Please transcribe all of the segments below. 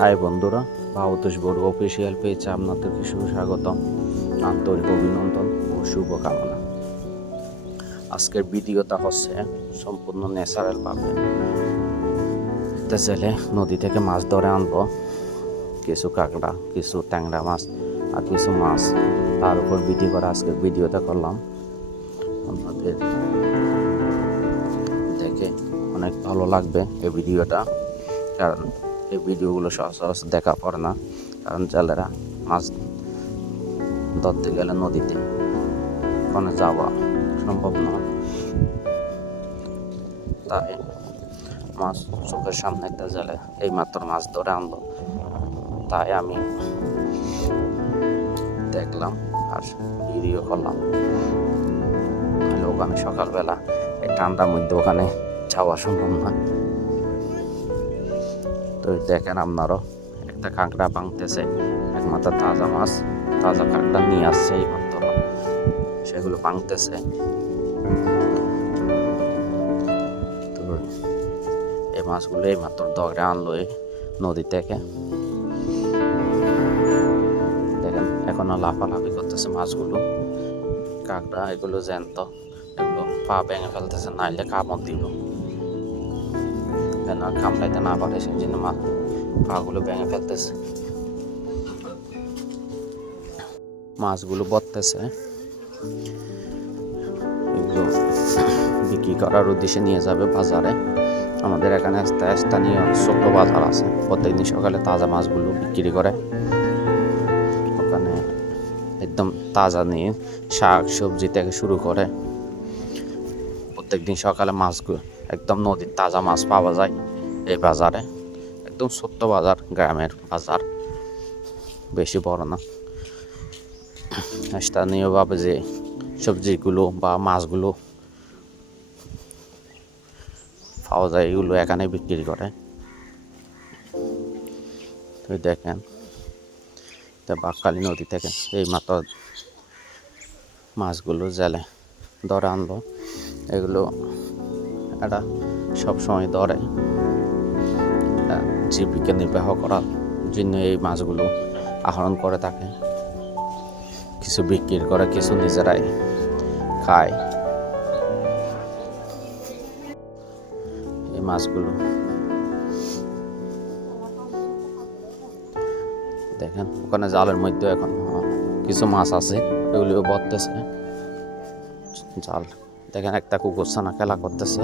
High বন্ধুরা ভাবতোষ বড় official পেয়েছে আপনাদেরকে সুস্বাগতম আন্তরিক অভিনন্দন ও শুভকামনা। আজকের ভিডিওটা হচ্ছে সম্পূর্ণ ন্যাচারাল পাবে একটা ছেলে নদী থেকে মাছ ধরে আনব। কিছু কাঁকড়া, কিছু ট্যাংরা মাছ আর কিছু মাছ। তার উপর ভিডিও করে আজকের ভিডিওটা করলাম। আপনাদের দেখে অনেক ভালো লাগবে এই ভিডিওটা। কারণ এই ভিডিওগুলো সহজ সহজ দেখা পড়ে না। কারণ জেলেরা মাছ ধরতে গেলে নদীতে ওখানে যাওয়া সম্ভব নয়। তাই মাছ চোখের সামনে একটা জেলে এই মাত্র মাছ ধরে আনলো। তাই আমি দেখলাম আর ভিডিও করলাম। ওখানে সকালবেলা এই ঠান্ডার মধ্যে ওখানে যাওয়া সম্ভব না তো দেখেন আপনারও, একটা কাঁকড়া ভাঙতেছে, একমাত্র তাজা মাছ, তাজা কাঁকড়া নিয়ে আসছে এই মাত্র। সেগুলো ভাঙতেছে। এই মাছগুলো এই মাত্র দগড়ে আনলো এই নদী থেকে। দেখেন, এখনও লাফালাফি করতেছে মাছগুলো। কাঁকড়া এগুলো জ্যান্ত, এগুলো পা ভেঙে ফেলতেছে, নাইলে কামড় দিল। যেন আর কামড়াইতে না পারে সেই জন্য মা পাগুলো ভেঙে ফেলতেছে। মাছগুলো এগুলো বিক্রি করার উদ্দেশ্যে নিয়ে যাবে বাজারে। আমাদের এখানে স্থা- স্থানীয় ছোট্ট বাজার আছে। প্রত্যেকদিন সকালে তাজা মাছগুলো বিক্রি করে। ওখানে একদম তাজা নিয়ে শাক সবজি থেকে শুরু করে। প্রত্যেকদিন সকালে মাছগুলো একদম নদীর তাজা মাছ পাওয়া যায় এই বাজারে। একদম ছোট্ট বাজার, গ্রামের বাজার। বেশি বড় না। স্থানীয়ভাবে যে সবজিগুলো বা মাছগুলো পাওয়া যায়, এগুলো এখানে বিক্রি করে। দেখেন তা বাক্কালি নদী থেকে এই মাত্র মাছগুলো জেলে ধরে আনলো। এগুলো এটা সবসময় ধরে। জীবিকা নির্বাহ করার জন্য এই মাছগুলো আহরণ করে থাকে। কিছু বিক্রি করে, কিছু নিজেরাই খায়। এই মাছগুলো দেখেন, ওখানে জালের মধ্যে এখন কিছু মাছ আছে, এগুলিও বলতেছে জাল দেখেন একটা কুকুর ছানা খেলা করতেছে।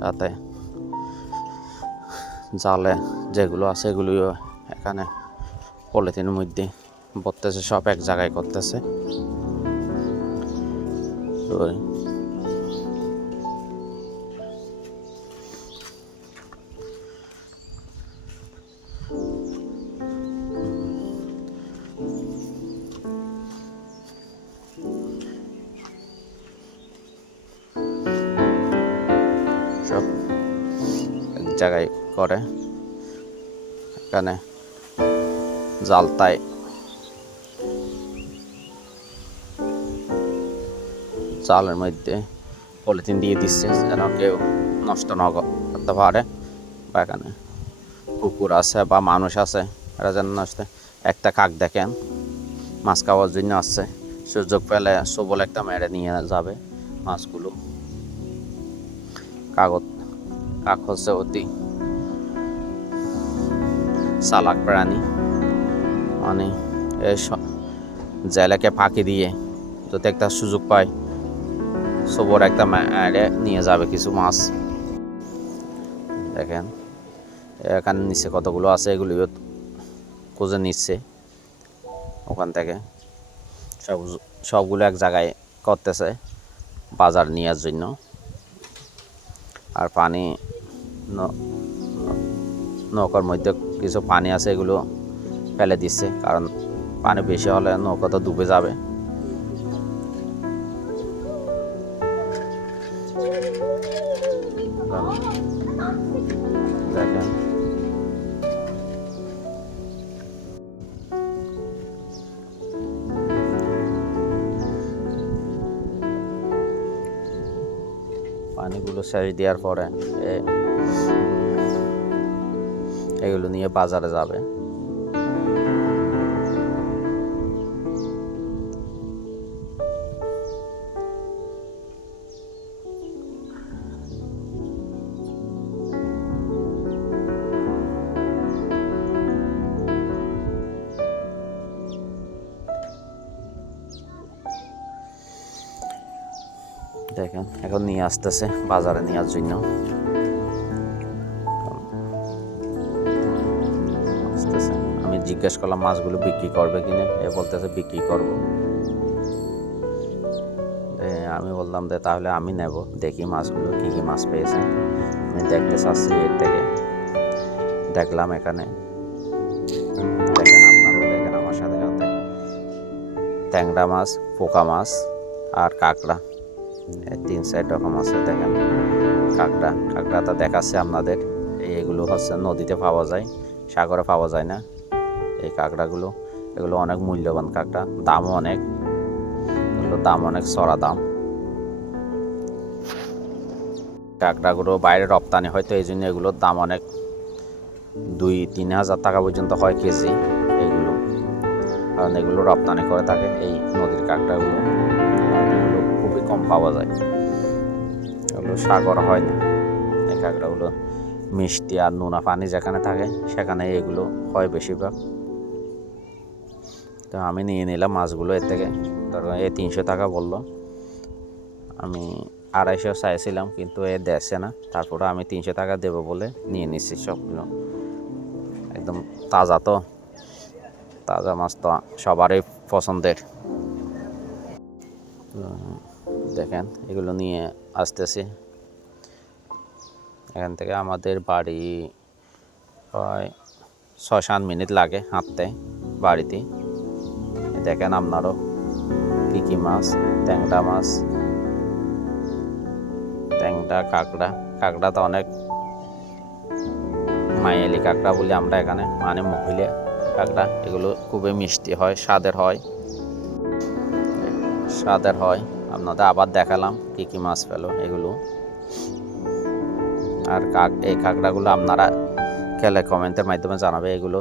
সাথে জালে যেগুলো আছে এগুলিও এখানে পলিথিনের মধ্যে বলতেছে সব এক জায়গায় করতেছে জায়গায় করে। এখানে জালতায় জালের মধ্যে পলিথিন দিয়ে দিচ্ছে যেন কেউ নষ্ট না করতে পারে। বা এখানে কুকুর আছে বা মানুষ আছে, এরা যেন নষ্ট। একটা কাক দেখেন, মাছ খাওয়ার জন্য আসছে। সুযোগ পেলে সবল একটা মেরে নিয়ে যাবে মাছগুলো। কাগজ কাক চালাক প্রাণী। মানে জেলেকে ফাঁকি দিয়ে যদি একটা সুযোগ পায় সবর একটা মেরে নিয়ে যাবে কিছু মাছ। দেখেন, এখানে নিচে কতগুলো আছে, এগুলিও খুঁজে নিচ্ছে। ওখান থেকে সব সবগুলো এক জায়গায় করতেছে বাজার নেওয়ার জন্য। আর পানি নৌকার মধ্যে কিছু পানি আছে, এগুলো ফেলে দিচ্ছে। কারণ পানি বেশি হলে নৌকা তো ডুবে যাবে। পানিগুলো সেচ দেওয়ার পরে এগুলো নিয়ে বাজারে যাবে। দেখেন এখন নিয়ে আসতেছে বাজারে নেওয়ার জন্য। জিজ্ঞেস করলাম, মাছগুলো বিক্রি করবে কিনা? এ বলতেছে, বিক্রি করব। আমি বললাম যে তাহলে আমি নেব। দেখি মাছগুলো কী কী মাছ পেয়েছে। আমি দেখতে চাচ্ছি এর থেকে। দেখলাম এখানে। সাথে সাথে। ট্যাংরা মাছ, পোকা মাছ আর কাঁকড়া। তিন চার রকম আছে, দেখেন। কাঁকড়া কাঁকড়াটা দেখাচ্ছে আপনাদের। এই এগুলো হচ্ছে নদীতে পাওয়া যায়, সাগরে পাওয়া যায় না। এই কাঁকড়াগুলো, এগুলো অনেক মূল্যবান কাঁকড়া, দামও অনেক। এগুলো দাম অনেক চড়া দাম। কাঁকড়াগুলো বাইরে রপ্তানি হয়তো এই জন্য এগুলোর দাম অনেক। দুই, তিন হাজার টাকা পর্যন্ত হয় কেজি এগুলো। কারণ এগুলো রপ্তানি করে থাকে এই নদীর কাঁকড়াগুলো। এগুলো খুবই কম পাওয়া যায়। এগুলো সাগর হয় না। এই কাঁকড়াগুলো মিষ্টি আর নোনা পানি যেখানে থাকে, সেখানে এগুলো হয় বেশিরভাগ। তো আমি নিয়ে নিলাম মাছগুলো এর থেকে। ধরো এ তিনশো টাকা বলল। আমি আড়াইশো চাইছিলাম, কিন্তু এ দেশে না। তারপরে আমি তিনশো টাকা দেবো বলে নিয়ে নিচ্ছি সবগুলো। একদম তাজা তো। তাজা মাছ তো সবারই পছন্দের। দেখেন, এগুলো নিয়ে আসতেছি। এখান থেকে আমাদের বাড়ি প্রায় ছয় সাত মিনিট লাগে হাঁটতে বাড়িতে। দেখেন আপনারও কী কী মাছ? ট্যাংটা মাছ ট্যাংটা কাঁকড়া। কাঁকড়া তো অনেক মায়ালি কাঁকড়া বলি আমরা এখানে মানে মহিলা কাঁকড়া। এগুলো খুবই মিষ্টি হয়, স্বাদের হয়। স্বাদের হয়। আপনাদের আবার দেখালাম কী কী মাছ পেল এগুলো। আর কাক এই কাঁকড়াগুলো আপনারা খেলে কমেন্টের মাধ্যমে জানাবে এগুলো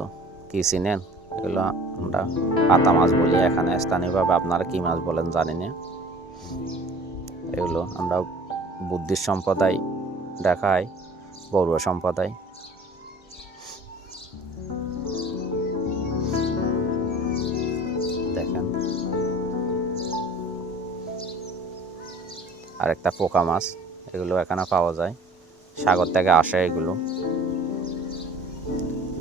কী চিনেন? এগুলো আমরা পাতা মাছ বলি, এখানে স্থানীয়ভাবে আপনারা কী মাছ বলেন জানি না। এগুলো আমরা বুদ্ধিস্ট সম্প্রদায় দেখাই বড়ুয়া সম্প্রদায়। দেখেন। আর একটা পোকা মাছ, এগুলো এখানে পাওয়া যায়। সাগর থেকে আসে এগুলো।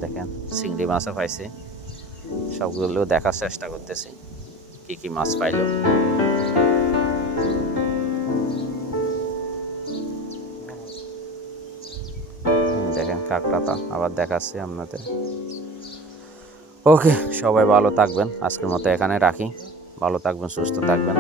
দেখেন, চিংড়ি মাছও পাইছি। সবগুলো দেখার চেষ্টা করতেছি। কি কি মাছ পাইলো। দেখেন কাঁকড়াটা, আবার দেখাচ্ছি আপনাদের। ওকে, সবাই ভালো থাকবেন। আজকের মতো এখানে রাখি। ভালো থাকবেন, সুস্থ থাকবেন।